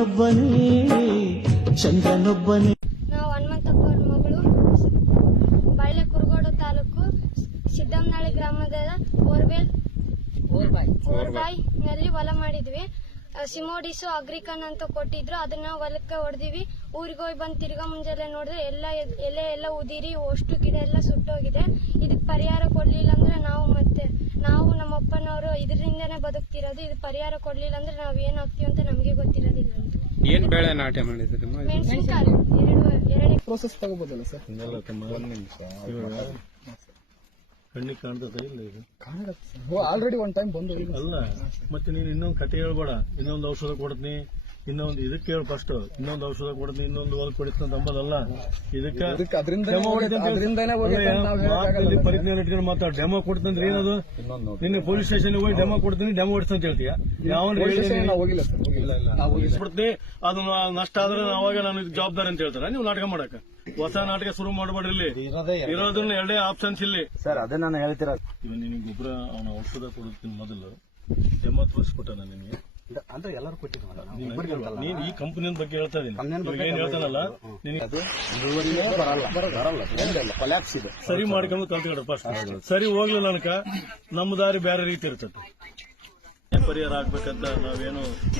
ನಾನೊಬ್ಬನೇ ಚಂದನೊಬ್ಬನೇ. ನಾವು ಹನುಮಂತಪ್ಪ ಅವ್ರ ಮಗಳು, ಬಾಳೆ ಕುರುಗೋಡು ತಾಲೂಕು ಸಿದ್ದಮ್ಮನಹಳ್ಳಿ ಗ್ರಾಮದ ಓರ್ಬಾಯ್ ನಲ್ಲಿ ಹೊಲ ಮಾಡಿದ್ವಿ. ಸಿಮೋಡಿಸು ಅಗ್ರಿಕನ್ ಅಂತ ಕೊಟ್ಟಿದ್ರು, ಅದನ್ನ ಹೊಲಕ್ಕೆ ಹೊಡೆದಿವಿ. ಊರಿಗೆ ಹೋಗಿ ಬಂದು ತಿರ್ಗಾ ಮುಂಜಾನೆ ನೋಡಿದ್ರೆ ಎಲೆ ಎಲ್ಲ ಉದಿರಿ ಅಷ್ಟು ಗಿಡ ಎಲ್ಲ ಸುಟ್ಟೋಗಿದೆ. ಇದಕ್ಕೆ ಪರಿಹಾರ ಕೊಡ್ಲಿಲ್ಲ ಅಂದ್ರೆ ನಾವು ನಮ್ಮ ಅಪ್ಪನವರು ಇದರಿಂದನೇ ಬದುಕ್ತಿರೋದು. ಇದು ಪರಿಹಾರ ಕೊಡ್ಲಿಲ್ಲ ಅಂದ್ರೆ ನಾವ್ ಏನಾಗ್ತೀವಿ ಅಂತ ನಮಗೆ ಗೊತ್ತಿರೋದಿಲ್ಲ. ಏನ್ ಬೆಳೆ ನಾಟಿ ಮಾಡಿದ್ರಿ? ಮೆಣಸಿನಕಾಯಿ ಎರಡು ಪ್ರೋಸೆಸ್ ತಗೋಬೋದಲ್ಲ ಸರ್? ಕಣ್ಣಿಗೆ ಕಾಣ್ತದೆ ಇಲ್ಲ ಇದು? ಆಲ್ರೆಡಿ ಒನ್ ಟೈಮ್ ಬಂದು ಅಲ್ಲ, ಮತ್ತೆ ನೀನು ಇನ್ನೊಂದು ಕತೆ ಹೇಳ್ಬೇಡ. ಇನ್ನೊಂದು ಔಷಧ ಕೊಡ್ತೀನಿ, ಇನ್ನೊಂದು ಇದಕ್ಕೆ ಹೇಳು ಫಸ್ಟ್. ಇನ್ನೊಂದು ಔಷಧ ಕೊಡ್ತೀನಿ, ಇನ್ನೊಂದು ಹೊಲ ಕೊಡಿಸ್ತೀನಿ ಅಂತ ಅಂಬದಲ್ಲ. ಇದಕ್ಕೆ ಪರಿಜ್ಞಾನ ಇಟ್ಕೊಂಡು ಮಾತಾಡ. ಡೆಮೋ ಕೊಡ್ತಂದ್ರೆ ಏನದು? ನಿನ್ನೆ ಪೊಲೀಸ್ ಸ್ಟೇಷನ್ ಹೋಗಿ ಡೆಮೋ ಕೊಡ್ತೀನಿ, ಡೆಮೋ ಹೊಡಿಸ್ತೀನಿ ಅಂತ ಹೇಳ್ತೀಯ? ಯಾವ ಕೊಡ್ತೀನಿ, ಅದು ನಷ್ಟ ಆದ್ರೆ ಅವಾಗ ನಾನು ಇದು ಜವಾಬ್ದಾರಿ ಅಂತ ಹೇಳ್ತಾರೆ. ನೀವು ನಾಟಕ ಮಾಡಕ ಹೊಸ ನಾಟಕ ಶುರು ಮಾಡಬೇಡ್ರಿ. ಇಲ್ಲಿ ಇರೋದನ್ನ ಎರಡೇ ಆಪ್ಷನ್ಸ್ ಇಲ್ಲಿ ಸರ್. ಅದೇ ನಾನು ಹೇಳ್ತಿರ. ಇವ ನಿನಗೆ ಗೊಬ್ಬರ ಅವನ ಔಷಧ ಕೊಡೋದಕ್ಕಿಂತ ಮೊದಲು ಡೆಮೋ ತೋರಿಸ್ಕೊಟ್ಟ ನಿನಗೆ ಅಂದ್ರೆ ಎಲ್ಲರೂ ಕೊಟ್ಟಿದ್ವಲ್ಲ. ನೀನ್ ಈ ಕಂಪನಿ ಬಗ್ಗೆ ಹೇಳ್ತಾ ಇದೀನಿ. ಏನ್ ಹೇಳ್ತಾನಲ್ಲ ಸರಿ ಮಾಡ್ಕೊಂಡು ಕಲ್ತ್ಕೊಡ ಫಸ್ಟ್. ಸರಿ ಹೋಗ್ಲಿಲ್ಲ ನನಕ ನಮ್ಮ ದಾರಿ ಬೇರೆ ರೀತಿ ಇರ್ತದೆ. ಪರಿಹಾರ ಆಗ್ಬೇಕಂತ ನಾವೇನು